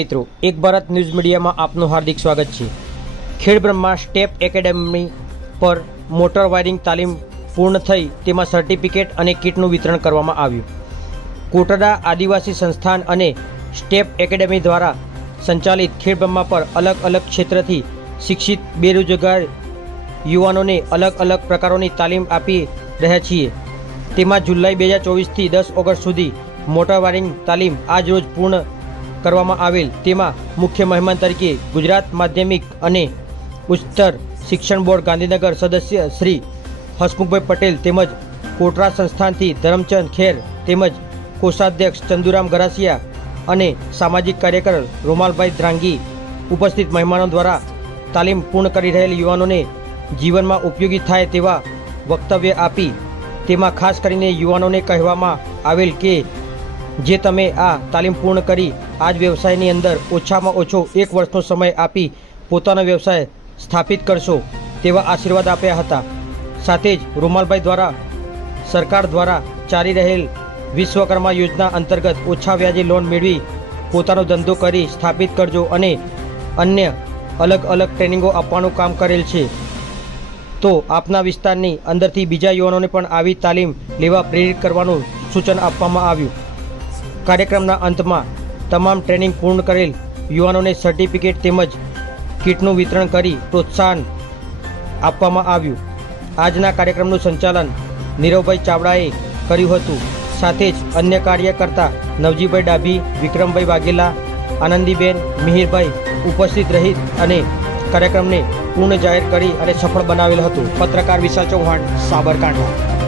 મિત્રો, એક ભારત ન્યૂઝ મીડિયામાં આપનું હાર્દિક સ્વાગત છે. ખેડ બ્રહ્મા સ્ટેપ એકેડેમી પર મોટર વાયરિંગ તાલીમ પૂર્ણ થઈ, તેમાં સર્ટિફિકેટ અને કિટનું વિતરણ કરવામાં આવ્યું. કોટડા આદિવાસી સંસ્થાન અને સ્ટેપ એકેડેમી દ્વારા સંચાલિત ખેડ બ્રહ્મા પર અલગ અલગ ક્ષેત્રથી શિક્ષિત બેરોજગાર યુવાનોને અલગ અલગ પ્રકારોની તાલીમ આપી રહ્યા છીએ. તેમાં જુલાઈ બે હજાર ચોવીસથી દસ ઓગસ્ટ સુધી મોટર વાયરિંગ તાલીમ આજ રોજ પૂર્ણ કરવામાં આવેલ. તેમાં મુખ્ય મહેમાન તરીકે ગુજરાત માધ્યમિક અને ઉચ્ચતર શિક્ષણ બોર્ડ ગાંધીનગર સદસ્ય શ્રી હસમુખભાઈ પટેલ તેમજ કોટરા સંસ્થાનથી ધરમચંદ ખેર તેમજ કોષાધ્યક્ષ ચંદુરામ ગરાસિયા અને સામાજિક કાર્યકર રોમાલભાઈ ધ્રાંગી ઉપસ્થિત મહેમાનો દ્વારા તાલીમ પૂર્ણ કરી રહેલ યુવાનોને જીવનમાં ઉપયોગી થાય તેવા વક્તવ્ય આપી. તેમાં ખાસ કરીને યુવાનોને કહેવામાં આવેલ કે જે તમે આ તાલીમ પૂર્ણ કરી આ જ વ્યવસાયની અંદર ઓછામાં ઓછો એક વર્ષનો સમય આપી પોતાનો વ્યવસાય સ્થાપિત કરશો તેવા આશીર્વાદ આપ્યા હતા. સાથે જ રૂમાલભાઈ દ્વારા, સરકાર દ્વારા ચાલી રહેલ વિશ્વકર્મા યોજના અંતર્ગત ઓછા વ્યાજે લોન મેળવી પોતાનો ધંધો કરી સ્થાપિત કરજો અને અન્ય અલગ અલગ ટ્રેનિંગો આપવાનું કામ કરેલ છે. તો આપના વિસ્તારની અંદરથી બીજા યુવાનોને પણ આવી તાલીમ લેવા પ્રેરિત કરવાનું સૂચન આપવામાં આવ્યું. કાર્યક્રમના અંતમાં તમામ ટ્રેનિંગ પૂર્ણ કરેલ યુવાનોને સર્ટિફિકેટ તેમજ કીટનું વિતરણ કરી પ્રોત્સાહન આપવામાં આવ્યું. આજના કાર્યક્રમનું સંચાલન નીરવભાઈ ચાવડાએ કર્યું હતું. સાથે જ અન્ય કાર્યકર્તા નવજીભાઈ ડાભી, વિક્રમભાઈ વાઘેલા, આનંદીબેન, મિહિરભાઈ ઉપસ્થિત રહી અને કાર્યક્રમને પૂર્ણ જાહેર કરી અને સફળ બનાવેલ હતું. પત્રકાર વિશાલ ચૌહાણ, સાબરકાંઠા.